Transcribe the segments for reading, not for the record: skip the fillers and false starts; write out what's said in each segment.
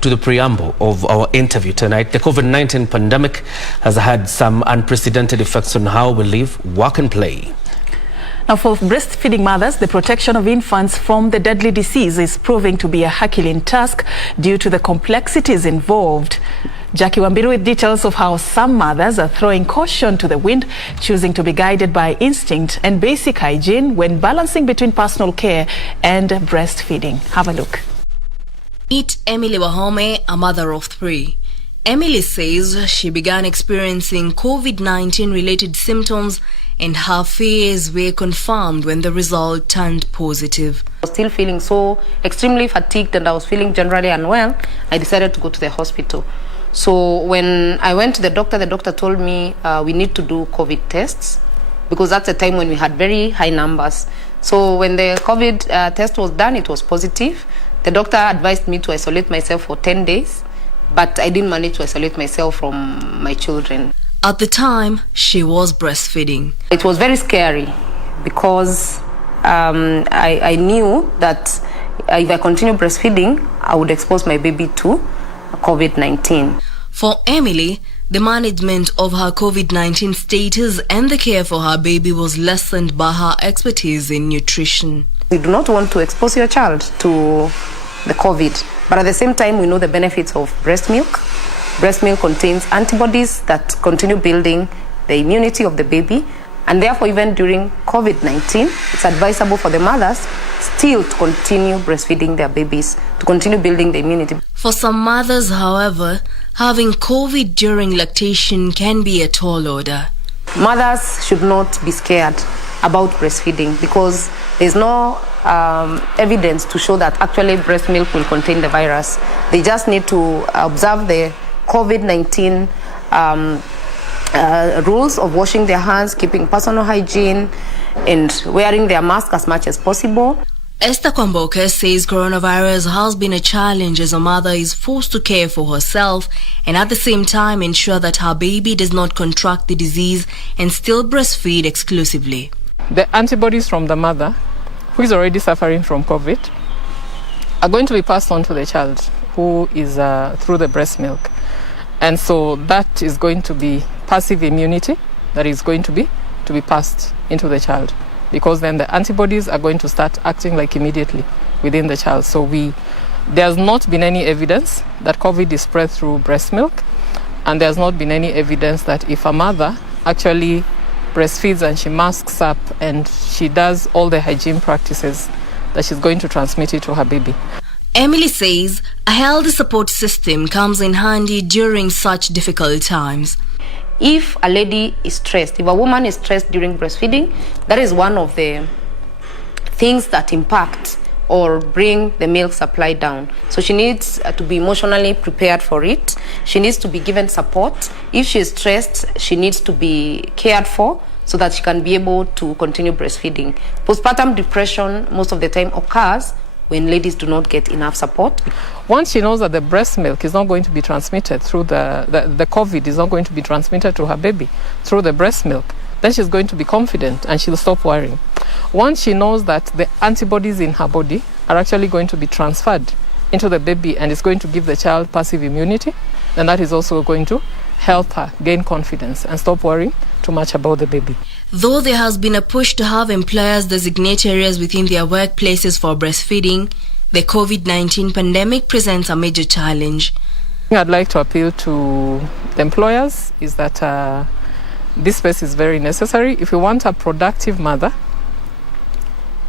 To the preamble of our interview tonight, the COVID-19 pandemic has had some unprecedented effects on how we live, work and play. Now, for breastfeeding mothers, the protection of infants from the deadly disease is proving to be a herculean task due to the complexities involved. Jackie Wambiru with details of how some mothers are throwing caution to the wind, choosing to be guided by instinct and basic hygiene when balancing between personal care and breastfeeding. Have a look. Meet Emily Wahome, a mother of 3. Emily says she began experiencing COVID-19 related symptoms and her fears were confirmed when the result turned positive. I was still feeling so extremely fatigued and I was feeling generally unwell. I decided to go to the hospital. So when I went to the doctor told me we need to do COVID tests because that's a time when we had very high numbers. So when the COVID test was done, it was positive. The doctor advised me to isolate myself for 10 days, but I didn't manage to isolate myself from my children. At the time, she was breastfeeding. It was very scary because I knew that if I continue breastfeeding, I would expose my baby to COVID-19. For Emily, the management of her COVID-19 status and the care for her baby was lessened by her expertise in nutrition. We do not want to expose your child to the COVID, but at the same time, we know the benefits of breast milk. Breast milk contains antibodies that continue building the immunity of the baby, and therefore even during COVID-19, it's advisable for the mothers still to continue breastfeeding their babies, to continue building the immunity. For some mothers, however, having COVID during lactation can be a tall order. Mothers should not be scared about breastfeeding because there's no evidence to show that actually breast milk will contain the virus. They just need to observe the COVID-19 rules of washing their hands, keeping personal hygiene, and wearing their mask as much as possible. Esther Kwamboka says coronavirus has been a challenge as a mother is forced to care for herself and at the same time ensure that her baby does not contract the disease and still breastfeed exclusively. The antibodies from the mother, who is already suffering from COVID, are going to be passed on to the child who is through the breast milk. And so that is going to be passive immunity that is going to be passed into the child, because then the antibodies are going to start acting like immediately within the child. So there's not been any evidence that COVID is spread through breast milk, and there's not been any evidence that if a mother actually breastfeeds and she masks up and she does all the hygiene practices, that she's going to transmit it to her baby. Emily says a healthy support system comes in handy during such difficult times. If a lady is stressed, if a woman is stressed during breastfeeding, that is one of the things that impact or bring the milk supply down. So she needs to be emotionally prepared for it. She needs to be given support. If she is stressed, she needs to be cared for so that she can be able to continue breastfeeding. Postpartum depression most of the time occurs when ladies do not get enough support. Once she knows that the breast milk is not going to be transmitted through the COVID is not going to be transmitted to her baby through the breast milk, then she's going to be confident and she'll stop worrying. Once she knows that the antibodies in her body are actually going to be transferred into the baby and it's going to give the child passive immunity, then that is also going to help her gain confidence and stop worrying too much about the baby. Though there has been a push to have employers designate areas within their workplaces for breastfeeding, the COVID-19 pandemic presents a major challenge. I'd like to appeal to the employers is that this space is very necessary. If we want a productive mother,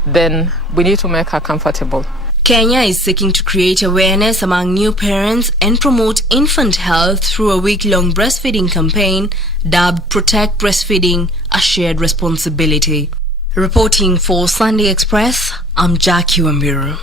then we need to make her comfortable. Kenya is seeking to create awareness among new parents and promote infant health through a week-long breastfeeding campaign dubbed Protect Breastfeeding, a Shared Responsibility. Reporting for Sunday Express, I'm Jackie Wambiru.